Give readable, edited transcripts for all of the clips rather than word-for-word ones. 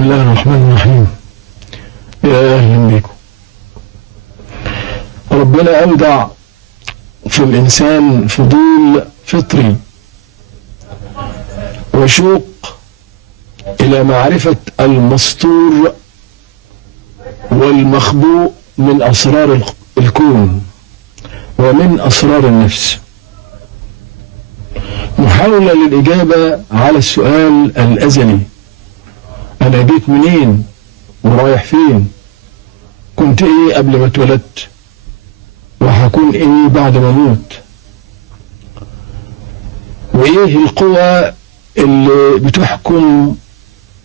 الله الرحمن الرحيم. يا أهلا بكم. ربنا أودع في الإنسان فضول فطري وشوق إلى معرفة المستور والمخبوء من أسرار الكون ومن أسرار النفس، محاولة للإجابة على السؤال الأزلي: أنا جيت منين ورايح فين؟ كنت إيه قبل ما اتولدت؟ وهكون إيه بعد ما أموت؟ وإيه القوى اللي بتحكم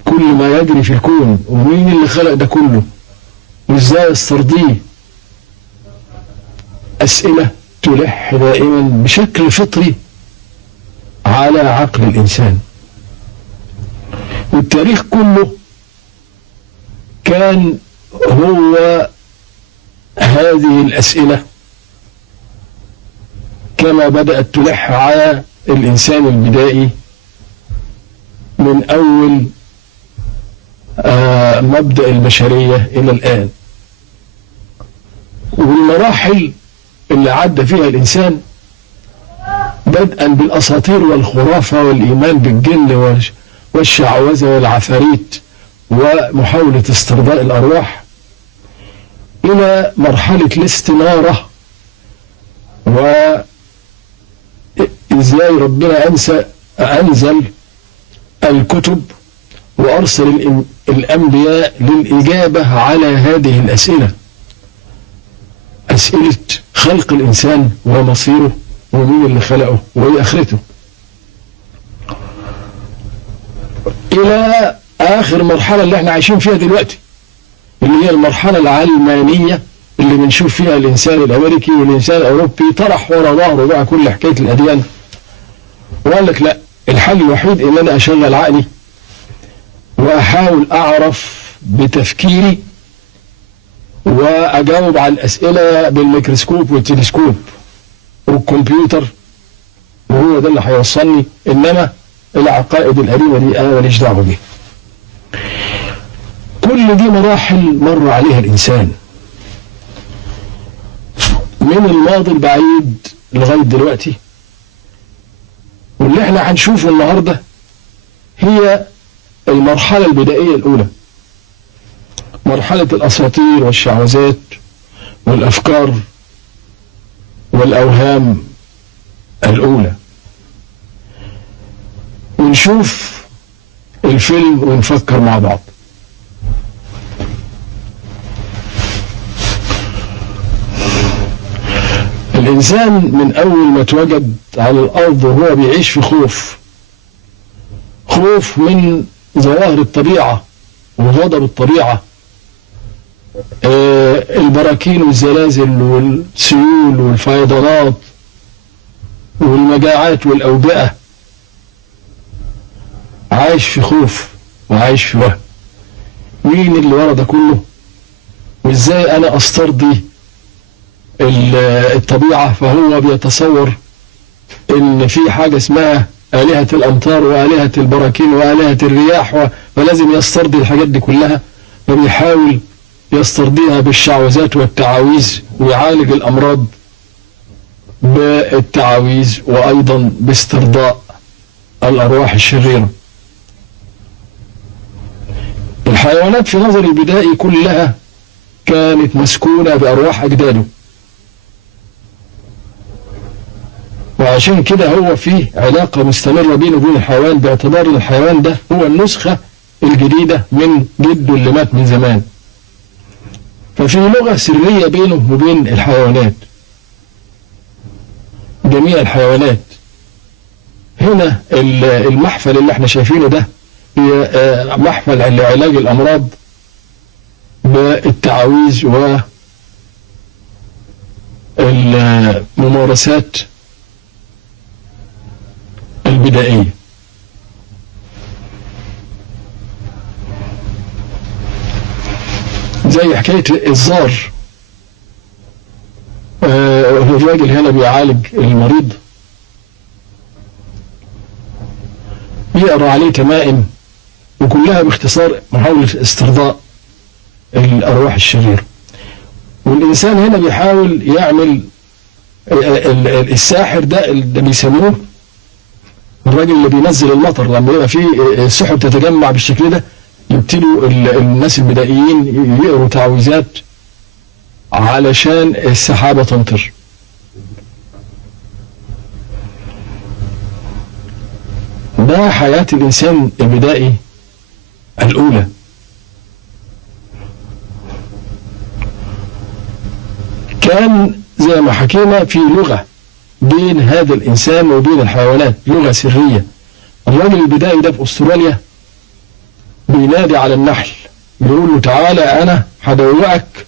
كل ما يجري في الكون؟ ومين اللي خلق ده كله؟ وإزاي استرضيه؟ أسئلة تلح دائما بشكل فطري على عقل الإنسان. والتاريخ كله كان هو هذه الأسئلة كما بدأت تلح على الإنسان البدائي من أول مبدأ البشرية إلى الآن. والمراحل اللي عدى فيها الإنسان بدءا بالأساطير والخرافة والإيمان بالجن والشعوذة والعفاريت ومحاولة استرضاء الأرواح، إلى مرحلة الاستنارة، وإزاي ربنا أنزل الكتب وأرسل الأنبياء للإجابة على هذه الأسئلة، أسئلة خلق الإنسان ومصيره ومين اللي خلقه وإيه آخرته، إلى آخر مرحلة اللي احنا عايشين فيها دلوقتي، اللي هي المرحلة العلمانية اللي بنشوف فيها الإنسان الأمريكي والإنسان الأوروبي طرح ورا ظهره بقى كل حكاية الأديان، وقال لك لا، الحل الوحيد إن أنا أشغل عقلي وأحاول أعرف بتفكيري وأجاوب على الأسئلة بالميكروسكوب والتلسكوب والكمبيوتر، وهو ده اللي هيوصلني. إنما العقائد القديمة دي أنا ماليش دعوة بيها. كل دي مراحل مر عليها الإنسان من الماضي البعيد لغاية دلوقتي، واللي احنا هنشوفه النهاردة هي المرحلة البدائية الأولى، مرحلة الأساطير والشعوذات والأفكار والأوهام الأولى. ونشوف الفيلم ونفكر مع بعض. الإنسان من أول ما اتوجد على الأرض وهو بيعيش في خوف من ظواهر الطبيعة وغضب الطبيعة، البراكين والزلازل والسيول والفيضانات والمجاعات والأوبئة. عايش في خوف وعايش في وهم. مين اللي ورا ده كله؟ وإزاي أنا أسترضي الطبيعة؟ فهو بيتصور إن في حاجة اسمها آلهة الأمطار وآلهة البراكين وآلهة الرياح، فلازم يسترضي الحاجات دي كلها، فبيحاول يسترضيها بالشعوذات والتعاويذ، ويعالج الأمراض بالتعاويذ وأيضا باسترضاء الأرواح الشريرة. الحيوانات في نظر البدائي كلها كانت مسكونة بأرواح أجداده، وعشان كده هو فيه علاقة مستمرة بينه وبين الحيوان، باعتبار ان الحيوان ده هو النسخة الجديدة من جده اللي مات من زمان. ففي لغة سرية بينه وبين الحيوانات، جميع الحيوانات. هنا المحفل اللي احنا شايفينه ده هي محفل لعلاج الأمراض بالتعاويذ والممارسات البدائية. زي حكاية الزار، الراجل هنا بيعالج المريض، بيقرأ عليه تمائم وكلها باختصار محاولة استرضاء الأرواح الشريرة. والإنسان هنا بيحاول يعمل الساحر ده اللي بيسموه الراجل اللي بينزل المطر، لما يبقى فيه السحب تتجمع بالشكل ده يبتدوا الناس البدائيين يقروا تعويذات علشان السحابة تمطر. ده حياة الإنسان البدائي الأولى. كان زي ما حكينا في لغة بين هذا الإنسان وبين الحيوانات، لغة سرية. الراجل البدائي ده في أستراليا بينادي على النحل، بيقول له تعالى أنا هدوقك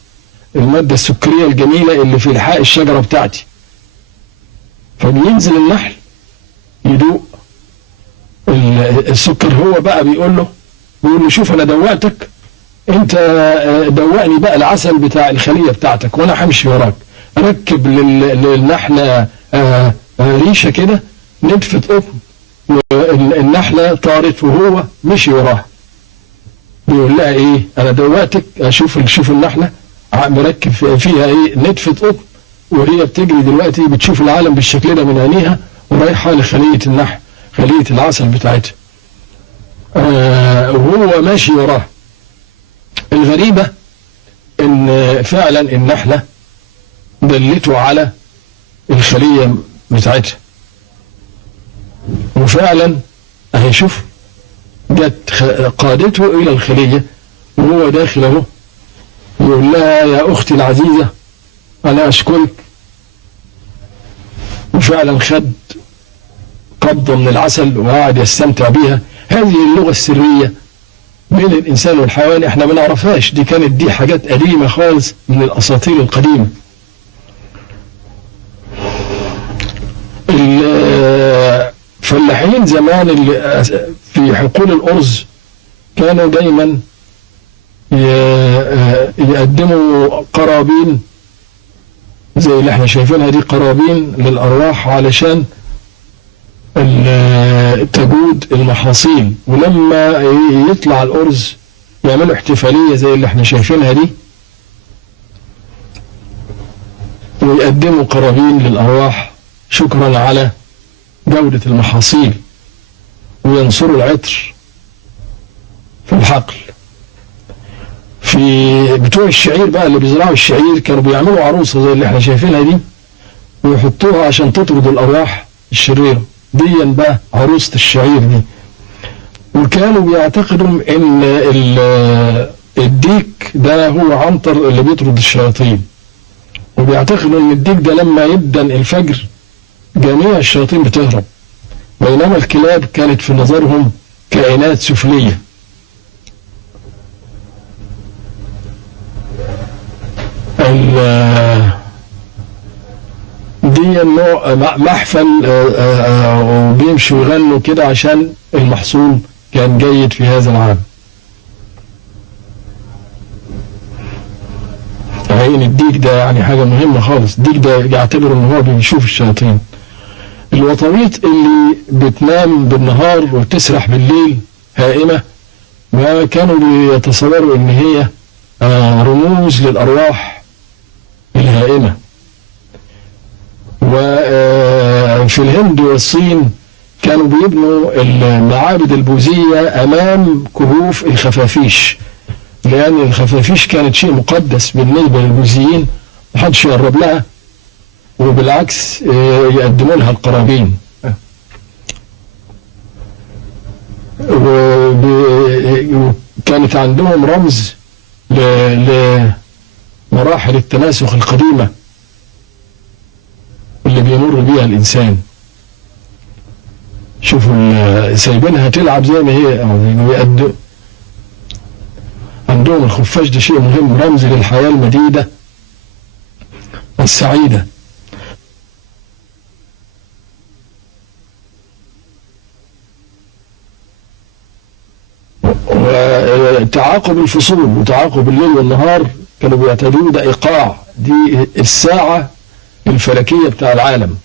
المادة السكرية الجميلة اللي في لحاء الشجرة بتاعتي. فبينزل النحل يدوق السكر، هو بقى بيقول له شوف أنا دوقتك، أنت دوقني بقى العسل بتاع الخلية بتاعتك وأنا همشي وراك. ركب للنحلة ريشة كده نتفة قطن، والنحلة طارت وهو مشي وراها. بيقول لها ايه، انا دوقتك، شوف النحلة مركب فيها ايه، نتفة قطن، وهي بتجري دلوقتي بتشوف العالم بالشكل ده من عينيها ورايحة لخلية النحل، خلية العسل بتاعتها، وهو ماشي وراها. الغريبة ان فعلا النحلة دلته على الخلية بتاعتها، وفعلا اهي شوف جت قادته الى الخلية وهو داخل اهو، يقول لها يا اختي العزيزة انا اشكرك. وفعلا خد قبضة من العسل وقعد يستمتع بيها. هذه اللغة السرية بين الانسان والحيوان احنا ما نعرفهاش، دي حاجات قديمة خالص من الاساطير القديمة. الفلاحين زمان اللي في حقول الأرز كانوا دايما يقدموا قرابين زي اللي احنا شايفينها دي، قرابين للأرواح علشان تجود المحاصيل. ولما يطلع الأرز يعملوا احتفالية زي اللي احنا شايفينها دي ويقدموا قرابين للأرواح شكرا على جودة المحاصيل، وينصروا العطر في الحقل. في بتوع الشعير بقى اللي بيزرعوا الشعير كانوا بيعملوا عروسة زي اللي احنا شايفينها دي ويحطوها عشان تطرد الأرواح الشريرة دي بقى عروسة الشعير دي. وكانوا بيعتقدوا ان الديك ده هو عنتر اللي بيطرد الشياطين، وبيعتقدوا ان الديك ده لما يبدأ الفجر جميع الشياطين بتهرب، بينما الكلاب كانت في نظرهم كائنات سفلية. دي النوع محفل وبيمشوا يغنوا كده عشان المحصول كان جيد في هذا العام. عين الديك ده يعني حاجة مهمة خالص، الديك ده يعتبر ان هو بيشوف الشياطين. الوطويط اللي بتنام بالنهار وتسرح بالليل هائمة، ما كانوا بيتصوروا ان هي رموز للأرواح الهائمة. وفي الهند والصين كانوا بيبنوا المعابد البوذية أمام كهوف الخفافيش، لأن الخفافيش كانت شيء مقدس بالنسبة للبوذيين، محدش يقرب لها، وبالعكس يقدموا لها القرابين. وكانت عندهم رمز لمراحل التناسخ القديمة اللي بيمر بيها الإنسان. شوفوا سايبينها تلعب زي ما هي، عندهم الخفاش ده شيء مهم، رمز للحياة المديدة السعيدة. وتعاقب الفصول وتعاقب الليل والنهار كانوا بيعتبروا ده إيقاع، دي الساعة الفلكية بتاع العالم.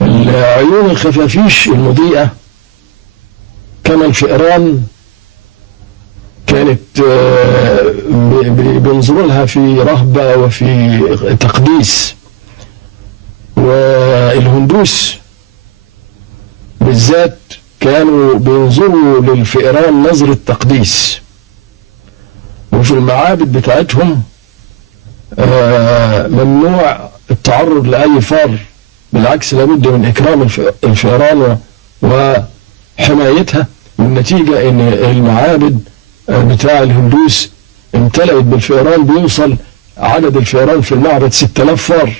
عيون الخفافيش المضيئة كما الفئران كانت بينظروا لها في رهبة وفي تقديس، والهندوس بالذات كانوا بينظروا للفئران نظرة تقديس، وفي المعابد بتاعتهم ممنوع التعرض لأي فار، بالعكس لابد من إكرام الفئران وحمايتها. والنتيجة إن المعابد بتاع الهندوس امتلأت بالفئران، بيوصل عدد الفئران في المعبد 6000 فار،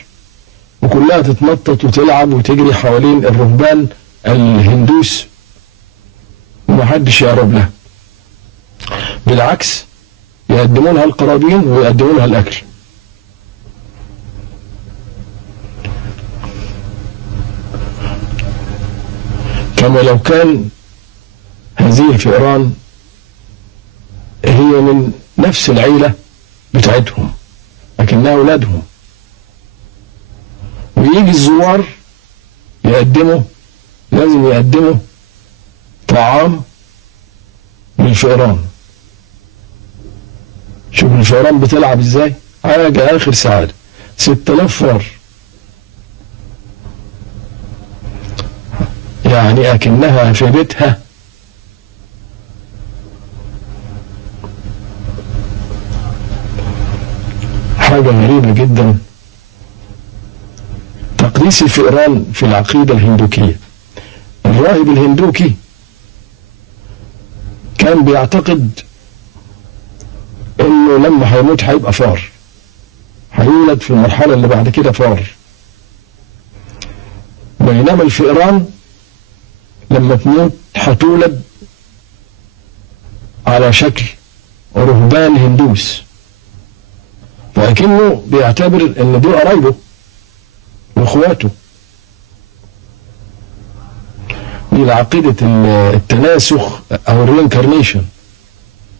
وكلها تتنطط وتلعب وتجري حوالين الرهبان الهندوس ومحدش يقرب لها، بالعكس يقدموا لها القرابين ويقدموا لها الأكل. كما لو كان هذه الفئران هي من نفس العيلة بتاعتهم لكنها أولادهم، ويجي الزوار لازم يقدموا طعام للفئران. شوف الفئران بتلعب ازاي، حاجة آخر سعادة. 6000 فار، يعني أكنها في بيتها. حاجة غريبة جدا تقديس الفئران في العقيدة الهندوكية. الراهب الهندوكي كان بيعتقد انه لما هيموت هيبقى فار، هيولد في المرحلة اللي بعد كده فار، بينما الفئران لما تموت هتولد على شكل رهبان هندوس، فأكنه بيعتبر ان دول قرايبه واخواته. دي عقيدة التناسخ او الرينكارنيشن،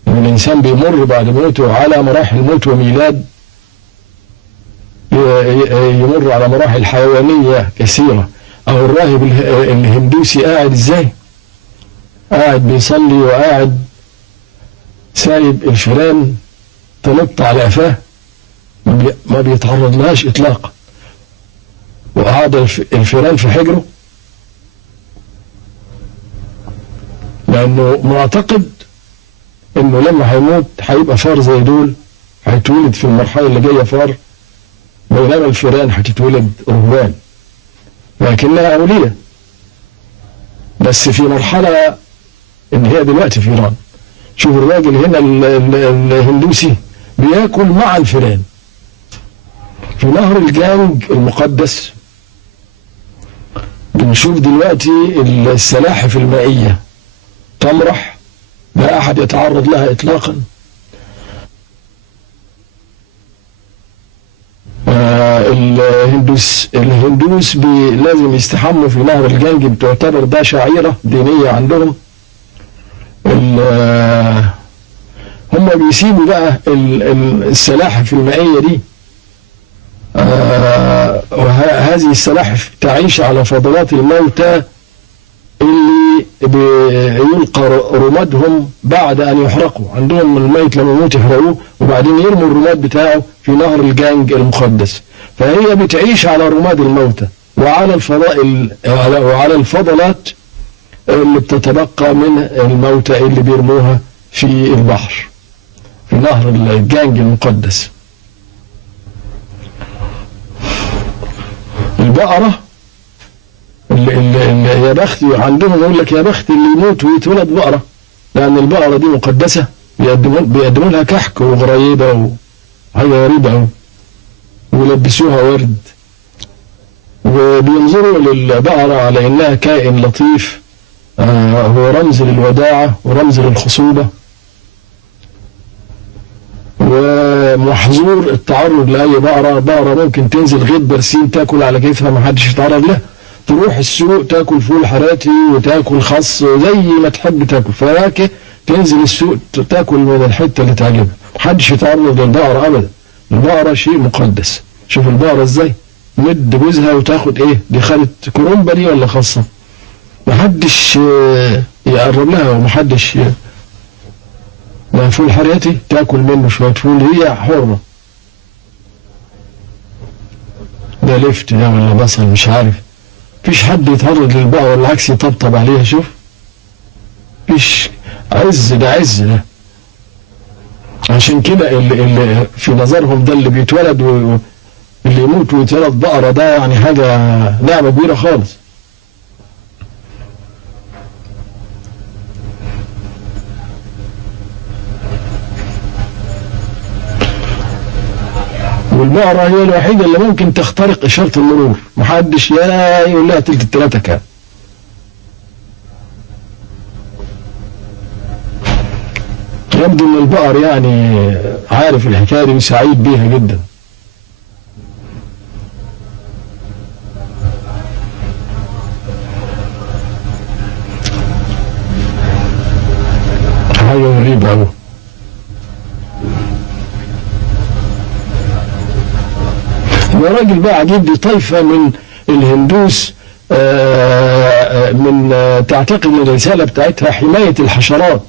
ان الانسان بيمر بعد موته على مراحل موت وميلاد، يمر على مراحل حيوانية كثيرة. او الراهب الهندوسي قاعد ازاي، قاعد بيصلي وقاعد سايب الفئران تنط على قفاه، ما بيتعرض لهاش اطلاقا، وقعد الفئران في حجره، لانه معتقد انه لما هيموت هيبقى فار زي دول، هيتولد في المرحله اللي جايه فار، بينما الفئران هتتولد رهبان لكنها اوليه، بس في مرحله ان هي دلوقتي فئران. شوف الراجل هنا الهندوسي بياكل مع الفئران في نهر الجانج المقدس. بنشوف دلوقتي السلاحف المائية تمرح، لا أحد يتعرض لها إطلاقا. الهندوس لازم يستحموا في نهر الجانج، بتعتبر ده شعيرة دينية عندهم. هم بيسيبوا بقى السلاحف المائية دي، وهذه السلاحف تعيش على فضلات الموتى اللي يلقى رمادهم بعد أن يحرقوا. عندهم الميت لما يموت يحرقوه وبعدين يرموا الرماد بتاعه في نهر الجانج المقدس، فهي بتعيش على رماد الموتى وعلى وعلى الفضلات اللي بتتبقى من الموتى اللي بيرموها في البحر في نهر الجانج المقدس. البقرة اللي يا بخت عندهم يقول لك يا بخت اللي يموت ويتولد بقرة، لأن البقرة دي مقدسة، بيقدموا لها كحك وغرائبة وحاجة غريبة، ويلبسوها ورد، وبينظروا للبقرة على إنها كائن لطيف، هو رمز للوداعة ورمز للخصوبة، ومحظور التعرض لأي بقرة ممكن تنزل غيط برسيم تاكل على كيفها، ما حدش يتعرض لها. تروح السوق تاكل فول حراتي وتاكل خس زي ما تحب تاكل فواكه، تنزل السوق تاكل من الحتة اللي تعجبها، محدش يتعرض للبقرة أبدا. البقرة شيء مقدس. شوف البقرة ازاي مد جوزها وتاخد ايه، دي خدت كرومبة دي ولا خاصة، محدش يقرب لها ومحدش ما فول حريتي تاكل منه شوية فول، هي حرة. ده لفت ده ولا بصل مش عارف. مفيش حد يتعرض للبقرة ولا العكس يطبطب عليها. شوف مفيش عز، ده عز ده. عشان كده اللي في نظرهم ده اللي بيتولد واللي يموت ويتولد بقرة ده يعني حاجة نعمة كبيرة خالص. والبقرة هي الوحيدة اللي ممكن تخترق إشارة المرور، محدش يقول لها تلت التلاتة كام. يبدو ان البقر يعني عارف الحكاية دي وسعيد بيها جدا. حاجة غريبة أوي. الراجل بقى عجيب، دي طائفة من الهندوس من تعتقد ان الرسالة بتاعتها حماية الحشرات،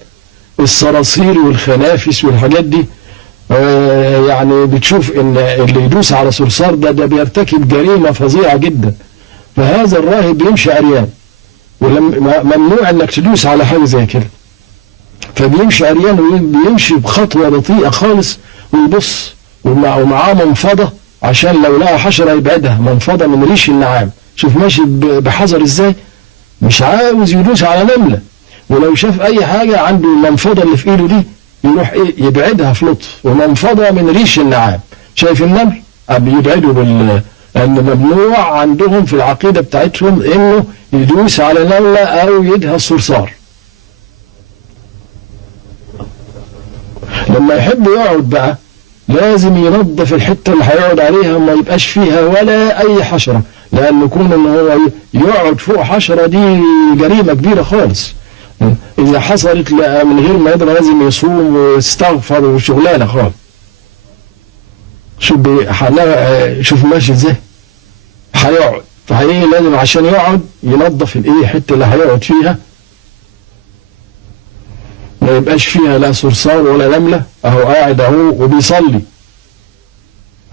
الصراصير والخنافس والحاجات دي. يعني بتشوف ان اللي يدوس على صرصار ده بيرتكب جريمة فظيعة جدا. فهذا الراهب بيمشي عريان، وممنوع انك تدوس على حاجة زي كده، فبيمشي عريان وبيمشي بخطوة بطيئة خالص ويبص، ومعاه منفضة عشان لو لقى حشرة يبعدها، منفضة من ريش النعام. شوف ماشي بحذر ازاي، مش عاوز يدوس على نملة، ولو شاف اي حاجة عنده المنفضة اللي في ايده دي يروح يبعدها في لطف، ومنفضة من ريش النعام. شايف النمل بيبعدوا لأن ممنوع عندهم في العقيدة بتاعتهم انه يدوس على نملة او يدهى الصرصار. لما يحب يقعد بقى لازم ينظف الحتة اللي هيقعد عليها وما يبقاش فيها ولا اي حشرة، لان كون ان هو يقعد فوق حشرة دي جريمة كبيرة خالص. اذا حصلت من غير ما يدري لازم يصوم ويستغفر وشغلانة خالص. شوف ماشي ازاي هيقعد، فهي لازم عشان يقعد ينظف الحتة اللي هيقعد فيها ما يبقاش فيها لا صرصار ولا نملة. اهو قاعد اهو وبيصلي،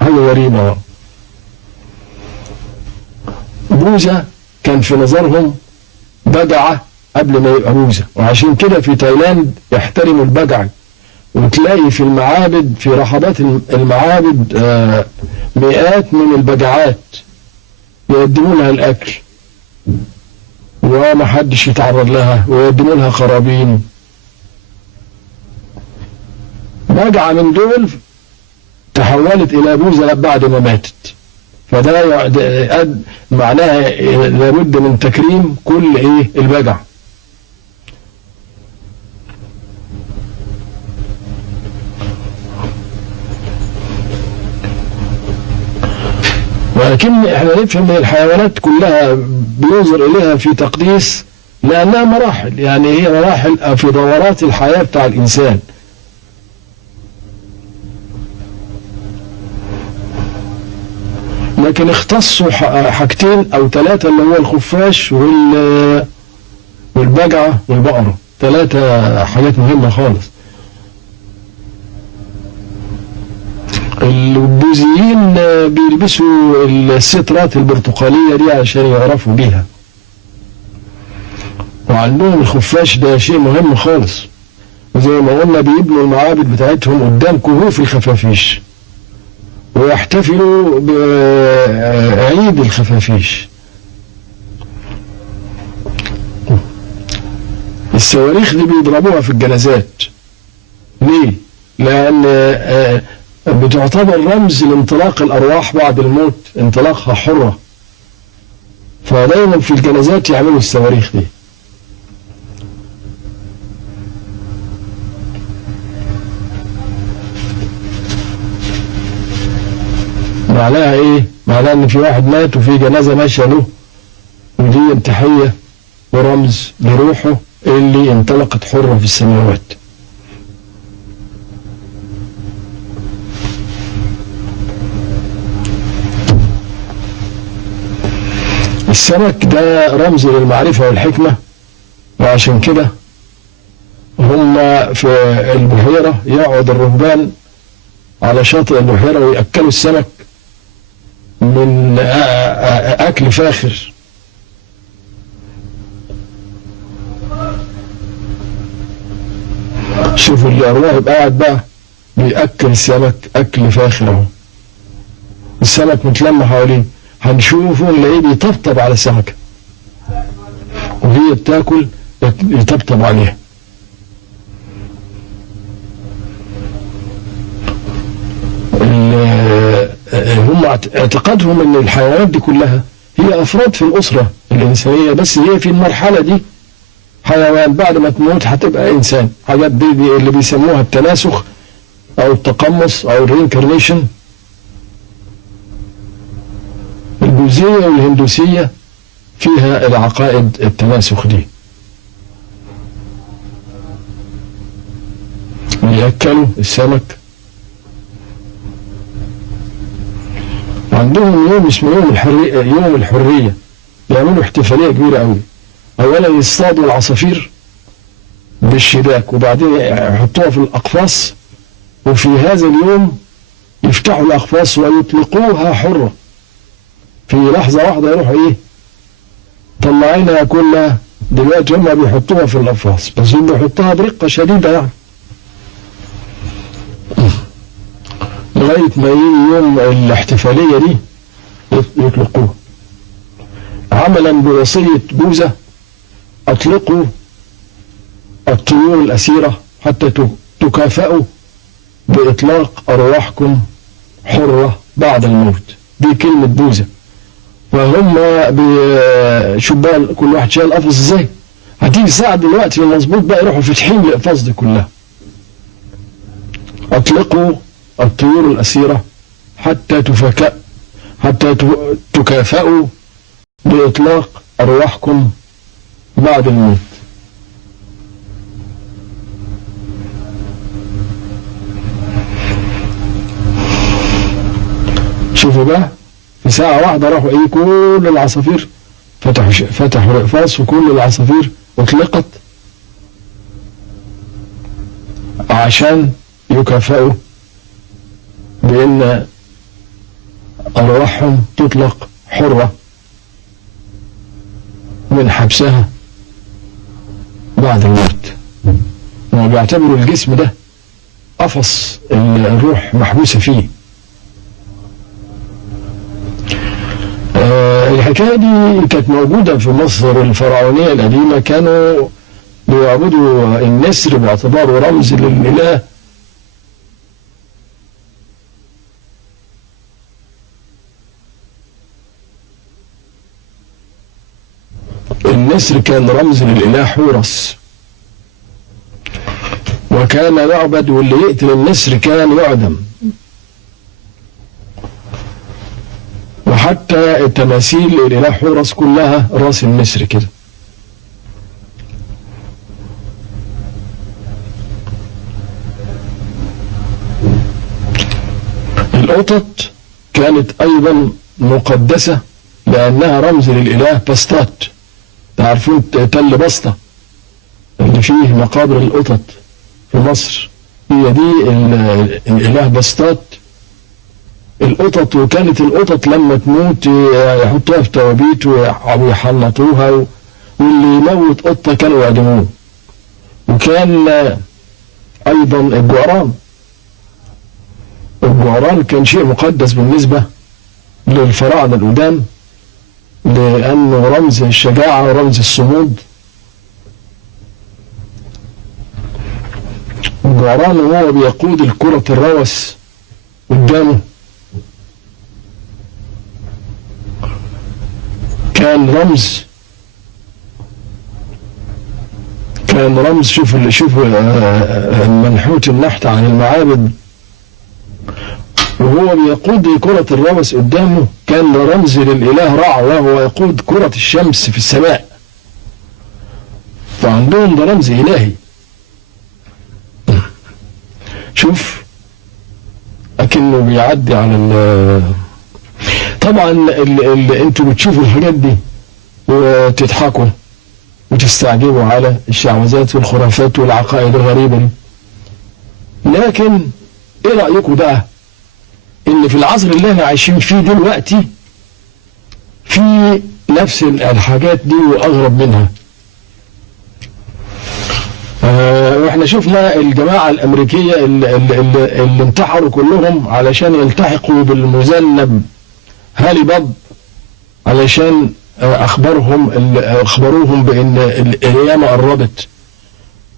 حاجة غريبة. بوذا كان في نظرهم بجعة قبل ما يبقى بوذا، وعشان كده في تايلاند يحترموا البجع، وتلاقي في المعابد في رحبات المعابد مئات من البجعات يقدموا لها الأكل وما حدش يتعرض لها، ويقدموا لها قرابين. بجعة من دول تحولت إلى بوذا بعد ما ماتت، فده معناها لابد من تكريم كل البجع. ولكن احنا نفهم ان الحيوانات كلها بينظر اليها في تقديس لانها مراحل، يعني هي مراحل في دورات الحياة بتاع الانسان. لكن اختصوا حاجتين او ثلاثة، اللي هو الخفاش والبجعة والبقرة، ثلاثة حاجات مهمة خالص. البوذيين بيلبسوا السترات البرتقالية دي عشان يعرفوا بيها، وعندهم الخفاش ده شيء مهم خالص. وزي ما قلنا بيبنوا المعابد بتاعتهم قدام كهوف الخفافيش، ويحتفلوا بعيد الخفافيش. الصواريخ دي بيضربوها في الجنازات. ليه؟ لأن بتعتبر رمز لانطلاق الأرواح بعد الموت، انطلاقها حرة، فدايما في الجنازات يعملوا الصواريخ دي. معناها ايه؟ معناها ان في واحد مات وفي جنازة ماشية له، ودي تحية ورمز لروحه اللي انطلقت حرة في السماوات. السمك ده رمز للمعرفة والحكمة، وعشان كده هم في البحيرة يقعد الرهبان على شاطئ البحيرة ويأكلوا السمك من أكل فاخر. شوفوا الراهب قاعد بقى بيأكل السمك أكل فاخر اهو، السمك متلم حواليه، هنشوفه نلاقيه بيطبطب على السمكة وهي بتاكل يطبطب عليها. هم اعتقادهم ان الحيوانات دي كلها هي افراد في الاسرة الانسانية، بس هي في المرحلة دي حيوان، بعد ما تموت هتبقى انسان. حاجات دي اللي بيسموها التناسخ او التقمص او الرينكارنيشن. البوذية والهندوسية فيها العقائد التناسخ دي، بيأكلوا السمك. عندهم يوم اسمه يوم الحرية، يعملوا احتفالية كبيرة قوي. اولا يصطادوا العصافير بالشباك وبعدين يحطوها في الاقفاص، وفي هذا اليوم يفتحوا الاقفاص ويطلقوها حرة في لحظة واحدة، يروحوا ايه طلعينها كلها. دلوقتي هم بيحطوها في الاقفاص بس هم بيحطوها برقة شديدة يعني، لغاية ما يجي يوم الاحتفالية دي يطلقوها. عملا بوصية بوذا اطلقوا الطيور الأسيرة حتى تكافئوا بإطلاق أرواحكم حرة بعد الموت. دي كلمة بوذا. فهم بشبال كل واحد شايل قفص ازاي، هتيجي ساعة دلوقتي المظبوط بقى يروحوا فاتحين الأقفاص دي كلها. أطلقوا الطيور الأسيرة حتى تكافئوا بإطلاق أرواحكم بعد الموت. شوفوا بقى في ساعة واحدة راحوا ايه كل العصافير فتحوا الأقفاص وكل العصافير اطلقت عشان يكافئوا بأن أرواحهم تطلق حرة من حبسها بعد الموت. وبيعتبروا الجسم ده قفص الروح محبوسة فيه. الحكاية دي كانت موجودة في مصر الفرعونية القديمة، كانوا بيعبدوا النسر باعتباره رمز للإله. النسر كان رمز للإله حورس، وكان يعبد، واللي يقتل النسر كان يعدم. وحتى التماثيل الإله حورس كلها راس النسر كده. القطط كانت أيضا مقدسة لأنها رمز للإله بسطات. تعرفون تل بسطة اللي فيه مقابر القطط في مصر، هي دي الإله بسطات. القطط، وكانت القطط لما تموت يحطوها في توابيت ويحنطوها، واللي يموت قطة كانوا يعدموه. وكان أيضا الجعران كان شيء مقدس بالنسبة للفراعنة القدام، لأنه رمز الشجاعة ورمز الصمود. الجعران وهو بيقود الكرة الروس قدامه كان رمز. شوفوا منحوت النحت عن المعابد وهو بيقود كرة الروس قدامه، كان رمز للإله رع وهو يقود كرة الشمس في السماء. فعندهم ده رمز إلهي. شوف أكنه بيعدي على طبعا اللي انتوا بتشوفوا الحاجات دي وتضحكوا وتستعجبوا على الشعوذات والخرافات والعقائد الغريبة دي. لكن ايه رأيكم بقى ان في العصر اللي احنا عايشين فيه دلوقتي في نفس الحاجات دي واغرب منها؟ واحنا شفنا الجماعة الامريكية اللي انتحروا كلهم علشان يلتحقوا بالمذنب هالي باب، علشان اخبروهم بان القيامة قربت.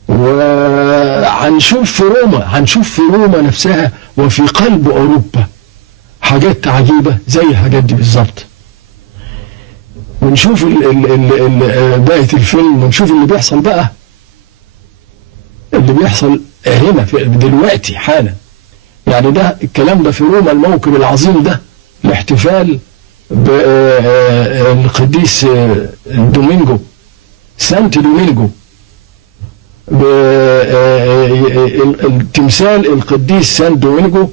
وهنشوف في روما نفسها وفي قلب اوروبا حاجات عجيبة زي الحاجات دي بالظبط. ونشوف بقية الفيلم ونشوف اللي بيحصل بقى، اللي بيحصل هنا دلوقتي حالا. يعني ده الكلام ده في روما، الموكب العظيم ده، الاحتفال بالقديس دومينجو، سانت دومينجو، التمثال القديس سانت دومينجو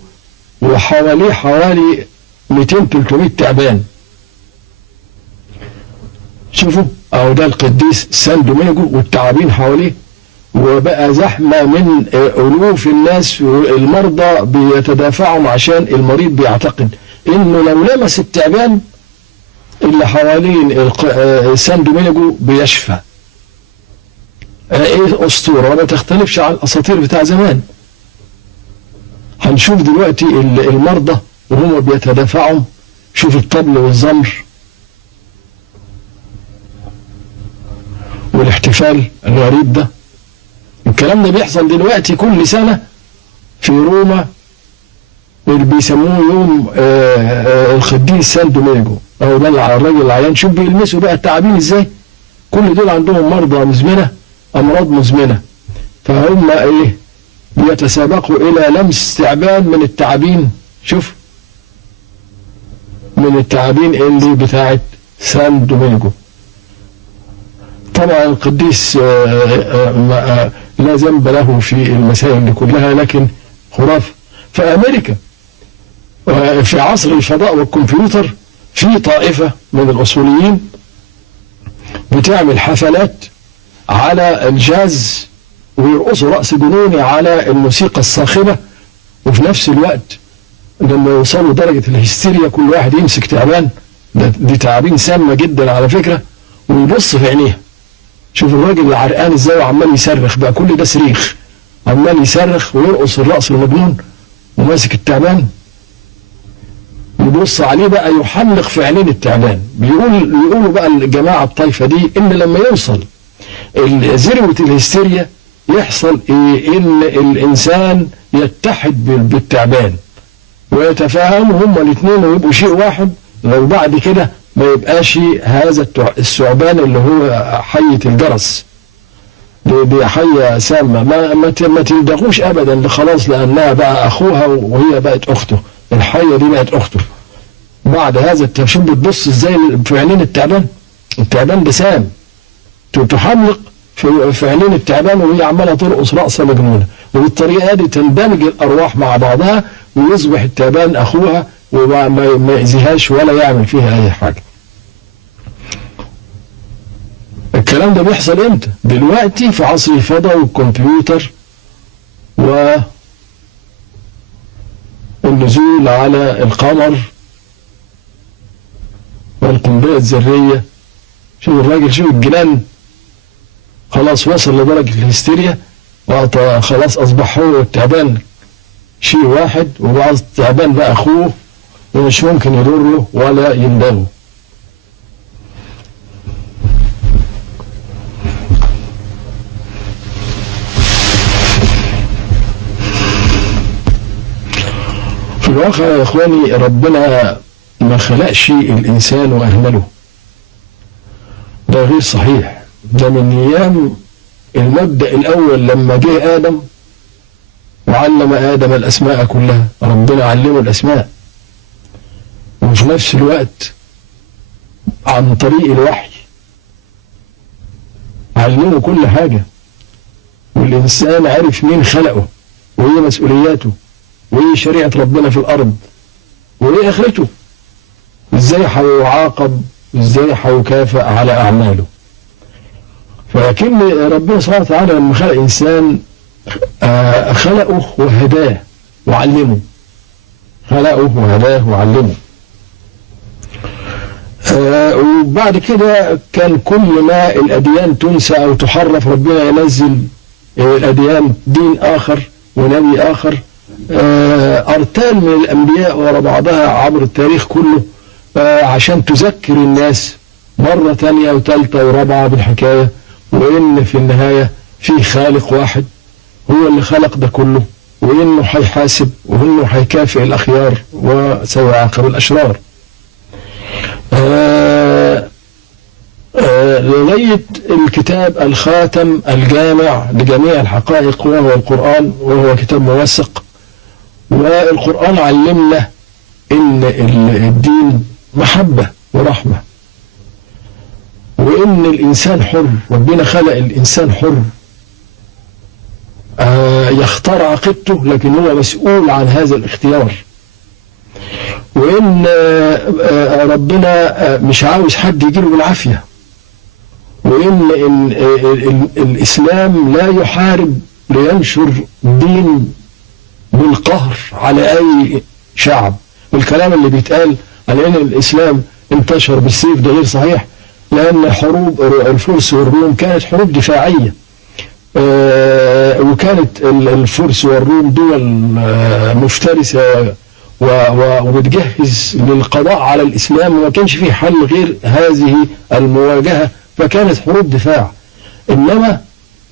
وحواليه حوالي 200-300 تعبان. شوفوا اهو ده القديس سانت دومينجو والتعابين حواليه، وبقى زحمة من ألوف الناس، والمرضى بيتدافعوا عشان المريض بيعتقد إنه لو لمس التعبان اللي حوالين سان دومينجو بيشفى. إيه أسطورة ما تختلفش عن الأساطير بتاع زمان. هنشوف دلوقتي المرضى وهم بيتدافعوا، شوف الطبل والزمر والاحتفال الغريب ده. الكلام ده بيحصل دلوقتي كل سنة في روما، اللي بيسموه يوم القديس سان دومينجو، أو ده الراجل العيان. شوف بيلمسوا بقى التعابين ازاي، كل دول عندهم مرضى مزمنة، أمراض مزمنة، فهم ايه بيتسابقوا إلى لمس تعبان من التعابين. شوف من التعابين اللي بتاعت سان دومينجو. طبعا القديس لا ذنب له في المسائل دي كلها، لكن خرافة. في أمريكا في عصر الفضاء والكمبيوتر في طائفة من الأصوليين بتعمل حفلات على الجاز ويرقصوا رقص جنوني على الموسيقى الصاخبة، وفي نفس الوقت لما يوصلوا درجة الهستيريا كل واحد يمسك تعبان، دي تعابين سامة جدا على فكرة، ويبص في عينيها. شوف الراجل العرقان ازاي وعمال يصرخ بقى، كل ده صريخ، عمال يصرخ ويرقص الرقص المجنون وماسك التعبان، يبص عليه بقى يحلق في عينين التعبان. يقولوا بقى الجماعة الطائفة دي ان لما يوصل ذروة الهستيريا يحصل ايه، ان الانسان يتحد بالتعبان ويتفاهموا هما الاثنين ويبقوا شيء واحد، لو بعد كده ما يبقاش هذا الثعبان اللي هو حية الجرس، دي حية سامة ما تلدغوش ابدا، خلاص لانها بقى اخوها وهي بقت اخته، الحية دي بقت اخته. بعد هذا التشوف بتبص ازاي في عينين التعبان ده سام، تحلق في عينين التعبان وهي عمالة ترقص رقصة مجنونة، وبالطريقة دي تندمج الارواح مع بعضها ويصبح التعبان اخوها وما يأذيهاش ولا يعمل فيها اي حاجة. الكلام ده بيحصل امتى؟ دلوقتي في عصر الفضاء والكمبيوتر والنزول على القمر والقنبلة الذرية. شوف الراجل، شوف الجنان، خلاص وصل لدرجة الهستيريا، خلاص اصبح هو والتعبان شيء واحد، وبعض التعبان بقى اخوه ومش ممكن يضره ولا يندغه. في الواقع يا اخواني ربنا ما خلقش الانسان واهمله، ده غير صحيح. ده من ايام المبدأ الاول لما جه ادم وعلم آدم الأسماء كلها، ربنا علمه الأسماء، وفي نفس الوقت عن طريق الوحي علمه كل حاجة، والإنسان عرف مين خلقه وإيه مسؤولياته وإيه شريعة ربنا في الأرض وإيه آخرته، إزاي هيعاقب ازاي هيكافئ على اعماله. فلكن ربنا سبحانه وتعالى لما خلق الانسان خلقه وهداه وعلمه، خلقه وهداه وعلمه. وبعد كده كان كل ما الأديان تنسى أو تحرف ربنا ينزل الأديان دين آخر ونبي آخر، أرتال من الأنبياء ورا بعضها عبر التاريخ كله عشان تذكر الناس مرة تانية وثالثة ورابعة بالحكاية، وإن في النهاية في خالق واحد هو اللي خلق ده كله، وإنه هيحاسب، وإنه هيكافئ الأخيار وسيعاقب الأشرار. لغاية الكتاب الخاتم الجامع لجميع الحقائق وهو القرآن، وهو كتاب موثق. والقرآن علمنا إن الدين محبة ورحمة، وإن الإنسان حر، ربنا خلق الإنسان حر يختار عقيدته، لكن هو مسؤول عن هذا الاختيار. وإن ربنا مش عاوز حد يجيله بالعافية، وإن الإسلام لا يحارب لينشر دين بالقهر على أي شعب. والكلام اللي بيتقال على إن الإسلام انتشر بالسيف ده غير صحيح، لأن حروب الفرس والروم كانت حروب دفاعية، وكانت الفرس والروم دول مفترسة وبتجهز للقضاء على الإسلام، وما كانش فيه حل غير هذه المواجهة، فكانت حروب دفاع. إنما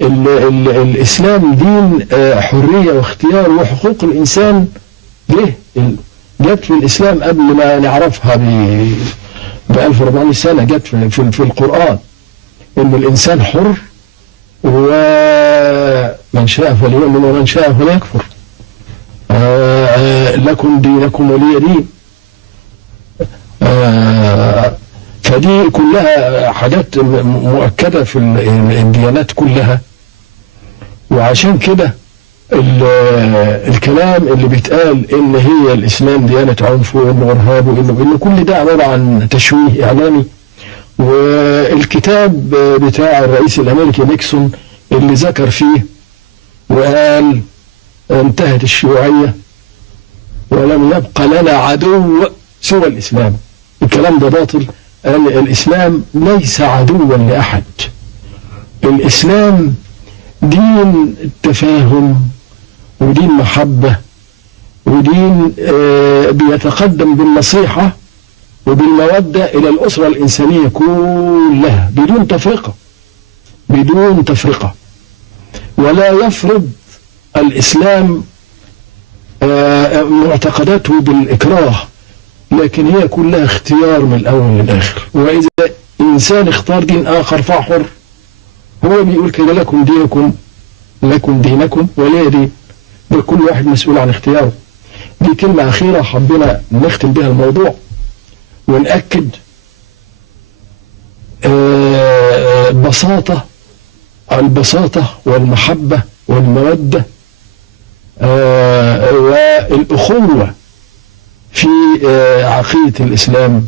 الإسلام دين حرية واختيار وحقوق الإنسان. جت في الإسلام قبل ما نعرفها ب 1400 سنة، جت في القرآن إن الإنسان حر، ومن شاء فليؤمن ومن شاء فليكفر، لكم دينكم ولي دين. فدي كلها حاجات مؤكدة في الديانات كلها. وعشان كده الكلام اللي بيتقال ان هي الاسلام ديانة عنف وانه ارهاب وانه كل ده عبارة عن تشويه اعلامي. والكتاب بتاع الرئيس الامريكي نيكسون اللي ذكر فيه وقال انتهت الشيوعية ولم يبقى لنا عدو سوى الإسلام، الكلام ده باطل. الإسلام ليس عدوا لأحد، الإسلام دين تفاهم ودين محبة ودين بيتقدم بالنصيحة وبالمودة إلى الأسرة الإنسانية كلها بدون تفرقة، بدون تفرقة. ولا يفرض الإسلام معتقداته بالإكراه، لكن هي كلها اختيار من الأول للآخر. وإذا إنسان اختار دين آخر فحر، هو بيقول كده لكم دينكم لكم دينكم ولي دين، كل واحد مسؤول عن اختياره. دي كلمة أخيرة حبينا نختم بها الموضوع ونأكد البساطة والمحبة والمودة والأخوة في عقيدة الإسلام،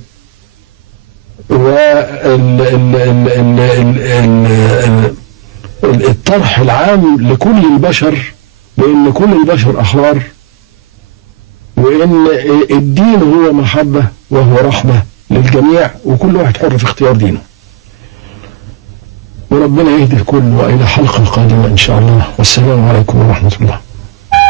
والطرح العام لكل البشر بأن كل البشر أحرار، وأن الدين هو محبة وهو رحمة للجميع، وكل واحد حر في اختيار دينه. وربنا يهدي الكل، وإلى حلقة قادمة إن شاء الله، والسلام عليكم ورحمة الله.